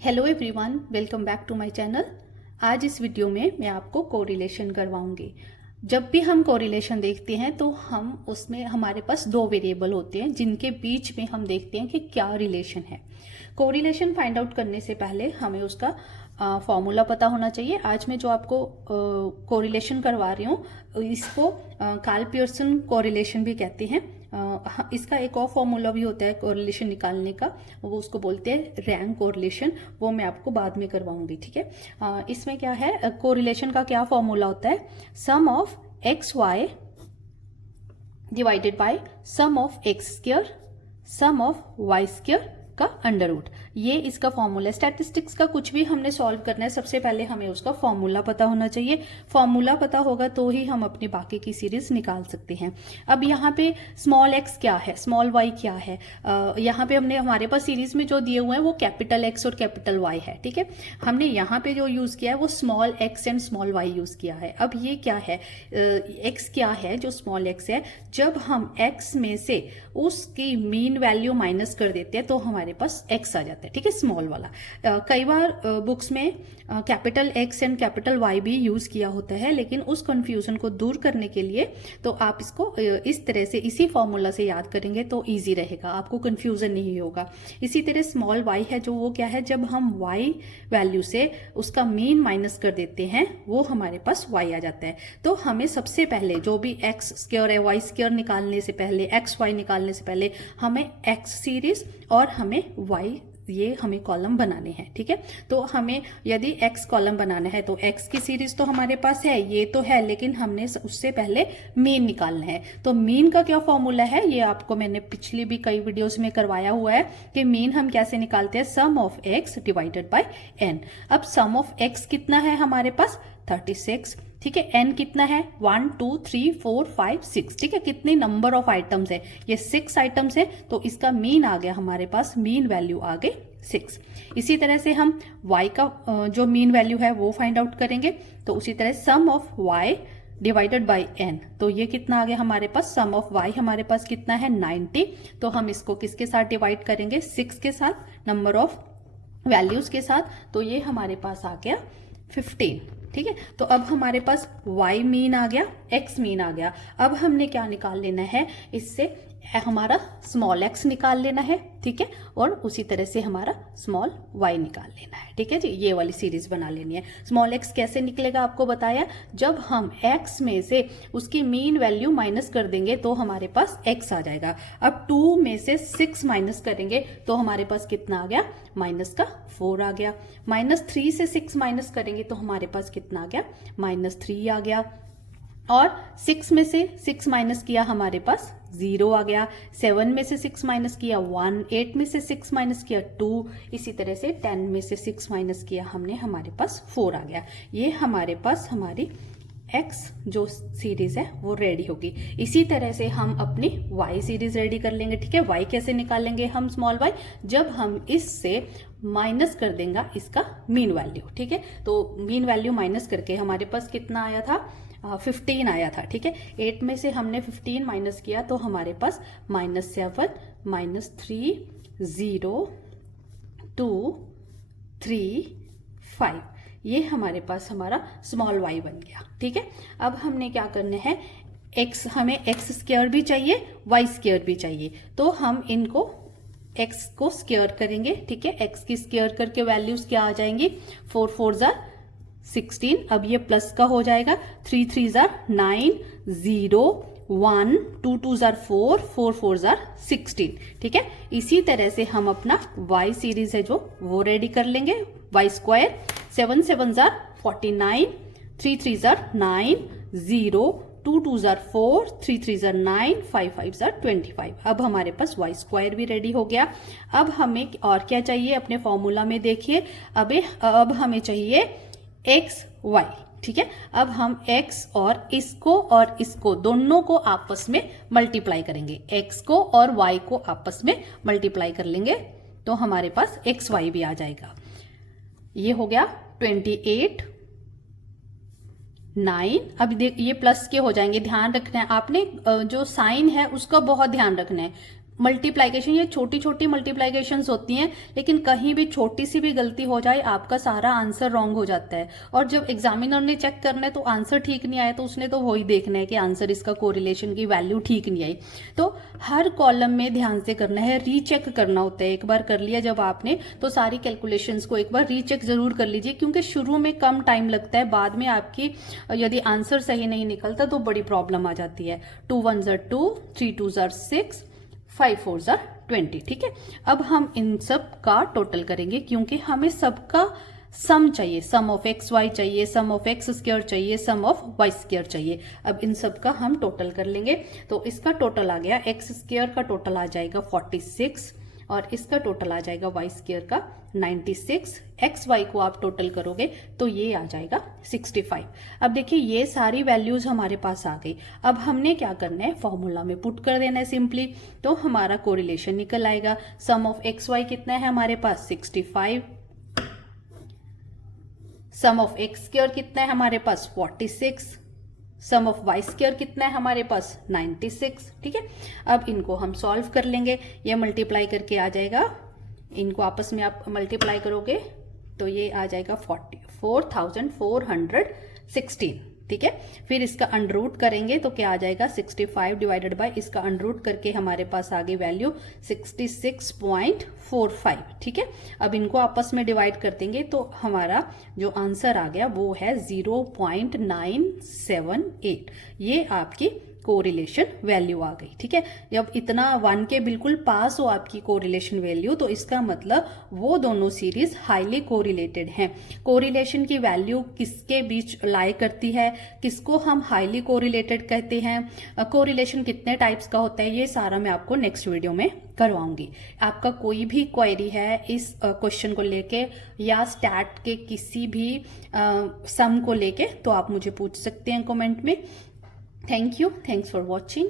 Hello everyone, welcome back to my channel. आज इस video में मैं आपको कोरिलेशन करवाऊंगी। जब भी हम कोरिलेशन देखते हैं तो हम उसमें हमारे पास दो वेरिएबल होते हैं जिनके बीच में हम देखते हैं कि क्या रिलेशन है। कोरिलेशन फाइंड आउट करने से पहले हमें उसका फॉर्मूला पता होना चाहिए। आज मैं जो आपको कोरिलेशन करवा रही हूँ इसको कार्ल पियर्सन कोरिलेशन भी कहते हैं। इसका एक और फॉर्मूला भी होता है कोरिलेशन निकालने का, वो उसको बोलते हैं रैंक कोरिलेशन। वो मैं आपको बाद में करवाऊंगी, ठीक है। इसमें क्या है, कोरिलेशन का क्या फॉर्मूला होता है, sum of x y divided by sum of x square sum of y square का अंडर रूट। ये इसका फॉर्मूला है। स्टैटिस्टिक्स का कुछ भी हमने सॉल्व करना है, सबसे पहले हमें उसका फॉर्मूला पता होना चाहिए। फॉर्मूला पता होगा तो ही हम अपनी बाकी की सीरीज निकाल सकते हैं। अब यहाँ पे स्मॉल एक्स क्या है, स्मॉल वाई क्या है, यहाँ पे हमने हमारे पास सीरीज में जो दिए हुए हैं वो कैपिटल एक्स और कैपिटल वाई है, ठीक है। हमने यहाँ पे जो यूज किया है वो small x and small y use किया है। अब ये क्या है, एक्स क्या है, जो स्मॉल एक्स है, जब हम एक्स में से उसकी मीन वैल्यू माइनस कर देते हैं तो हमारे पास एक्स आ जाता है, ठीक है, स्मॉल वाला। कई बार बुक्स में capital x and capital y भी यूज किया होता है, लेकिन उस कंफ्यूजन को दूर करने के लिए तो आप इसको इस तरह से इसी फॉर्मूला से याद करेंगे तो इजी रहेगा, आपको कंफ्यूजन नहीं होगा। इसी तरह स्मॉल वाई है, जो वो क्या है, जब हम वाई वैल्यू से उसका मीन माइनस कर देते हैं वो हमारे पास वाई आ जाता है। तो हमें सबसे पहले जो भी एक्स स्क्वायर है, वाई स्क्वायर निकालने से पहले, एक्स वाई निकालने से पहले हमें एक्स सीरीज और हमें वाई, ये हमें कॉलम बनाने हैं, ठीक है। तो हमें यदि x कॉलम बनाना है तो x की सीरीज तो हमारे पास है, ये तो है, लेकिन हमने उससे पहले मीन निकालना है। तो मीन का क्या फॉर्मूला है, ये आपको मैंने पिछली भी कई वीडियोस में करवाया हुआ है कि मीन हम कैसे निकालते हैं, sum of x divided by n। अब सम ऑफ x कितना है हमारे पास, 36, ठीक है। n कितना है, 1 2 3 4 5 6, ठीक है। कितने नंबर ऑफ आइटम्स है, ये 6 आइटम्स है, तो इसका मीन आ गया हमारे पास, मीन वैल्यू आ गई 6। इसी तरह से हम y का जो मीन वैल्यू है वो फाइंड आउट करेंगे। तो उसी तरह sum of y divided by n, तो ये कितना आ गया हमारे पास, सम ऑफ y हमारे पास कितना है 90। तो हम इसको किसके साथ डिवाइड करेंगे, 6 के साथ, नंबर ऑफ वैल्यूज के साथ। तो ये हमारे पास आ गया 15, ठीक है। तो अब हमारे पास y मीन आ गया, x मीन आ गया। अब हमने क्या निकाल लेना है, इससे हमारा स्मॉल x निकाल लेना है, ठीक है, और उसी तरह से हमारा स्मॉल y निकाल लेना है, ठीक है जी। ये वाली सीरीज बना लेनी है। स्मॉल x कैसे निकलेगा आपको बताया, जब हम x में से उसकी मीन वैल्यू माइनस कर देंगे तो हमारे पास x आ जाएगा। अब 2 में से 6 माइनस करेंगे तो हमारे पास कितना आ गया, माइनस का 4 आ गया। -3 से 6 माइनस करेंगे तो हमारे पास कितना आ गया, -3 आ गया। और 6 में से 6 माइनस किया हमारे पास 0 आ गया। 7 में से 6 माइनस किया 1, 8 में से 6 माइनस किया 2, इसी तरह से 10 में से 6 माइनस किया हमने, हमारे पास 4 आ गया। ये हमारे पास हमारी x जो सीरीज है वो रेडी होगी। इसी तरह से हम अपनी y सीरीज रेडी कर लेंगे, ठीक है। y कैसे निकालेंगे हम, स्मॉल y, जब हम इससे माइनस कर देंगे इसका मीन वैल्यू, ठीक है। तो मीन वैल्यू माइनस करके हमारे पास कितना आया था, 15 आया था, ठीक है। 8 में से हमने 15 माइनस किया तो हमारे पास -7 -3 0 2 3 5, ये हमारे पास हमारा स्मॉल y बन गया, ठीक है। अब हमने क्या करना है, x, हमें x स्क्वायर भी चाहिए, y स्क्वायर भी चाहिए, तो हम इनको x को स्क्वायर करेंगे, ठीक है। x की स्क्वायर करके वैल्यूज क्या आ जाएंगी, 4 4 जार 16, अब ये प्लस का हो जाएगा, 3 3 जार 9 0 1 2 2 जार 4 4 4 जार 16, ठीक है। इसी तरह से हम अपना y सीरीज है जो वो रेडी कर लेंगे, y square, 7 7 jar 49 3 3 jar 9 0 2 2 jar 4 3 3 jar 9 5 5 jar 25। अब हमारे पास y स्क्वायर भी रेडी हो गया। अब हमें और क्या चाहिए, अपने फॉर्मूला में देखिए, अब हमें चाहिए x y, ठीक है। अब हम x और इसको दोनों को आपस में मल्टीप्लाई करेंगे, x को और y को आपस में मल्टीप्लाई कर लेंगे तो हमारे पास x y भी आ जाएगा। ये हो गया 28 9। अब ये प्लस के हो जाएंगे, ध्यान रखना है आपने, जो साइन है उसका बहुत ध्यान रखना है। मल्टीप्लाइकेशन, ये छोटी छोटी मल्टीप्लाइकेशंस होती हैं, लेकिन कहीं भी छोटी सी भी गलती हो जाए आपका सारा आंसर रॉन्ग हो जाता है। और जब एग्जामिनर ने चेक करना है तो आंसर ठीक नहीं आया तो उसने तो वही देखना है कि आंसर इसका कोरिलेशन की वैल्यू ठीक नहीं आई। तो हर कॉलम में ध्यान से करना है, रीचेक करना होता है। एक बार कर लिया जब आपने तो सारी कैलकुलेशंस को एक बार रीचेक जरूर कर लीजिए, क्योंकि शुरू में कम टाइम लगता है, बाद में आपकी यदि आंसर सही नहीं निकलता तो बड़ी प्रॉब्लम आ जाती है। 2 1 2, 3 2 6, 5 4 20। ठीक है, अब हम इन सब का टोटल करेंगे, क्योंकि हमें सबका सम चाहिए। सम ऑफ एक्स वाई चाहिए, सम ऑफ एक्स स्क्वायर चाहिए, सम ऑफ वाई स्क्वायर चाहिए। अब इन सब का हम टोटल कर लेंगे। तो इसका टोटल आ गया, एक्स स्क्वायर का टोटल आ जाएगा 46 और इसका टोटल आ जाएगा वाई स्क्वायर का 96। एक्स वाई को आप टोटल करोगे तो ये आ जाएगा 65। अब देखिए ये सारी वैल्यूज हमारे पास आ गई। अब हमने क्या करना है, फॉर्मूला में पुट कर देना है सिंपली, तो हमारा कोरिलेशन निकल आएगा। सम ऑफ एक्स वाई कितना है हमारे पास 65, सम ऑफ एक्स स्क्वायर कितना है हमारे पास 46, सम ऑफ वाई स्क्वायर कितना है हमारे पास 96। ठीक है, अब इनको हम सॉल्व कर लेंगे। ये मल्टीप्लाई करके आ जाएगा, इनको आपस में आप मल्टीप्लाई करोगे तो ये आ जाएगा 44,416। ठीक है, फिर इसका अंडररूट करेंगे तो क्या आ जाएगा 65 डिवाइडेड बाय इसका अंडररूट करके हमारे पास आ गई वैल्यू 66.45। ठीक है, अब इनको आपस में डिवाइड कर देंगे तो हमारा जो आंसर आ गया वो है 0.978। ये आपकी कोरिलेशन वैल्यू आ गई। ठीक है, जब इतना 1 के बिल्कुल पास हो आपकी कोरिलेशन वैल्यू तो इसका मतलब वो दोनों सीरीज हाईली कोरिलेटेड हैं। कोरिलेशन की वैल्यू किसके बीच लाई करती है, किसको हम हाईली कोरिलेटेड कहते हैं, कोरिलेशन कितने टाइप्स का होता है, ये सारा मैं आपको नेक्स्ट वीडियो में करवाऊंगी। आपका कोई भी क्वेरी है इस क्वेश्चन को लेके या स्टैट के किसी भी सम को लेके तो आप मुझे पूछ सकते हैं कमेंट में। Thank you. Thanks for watching.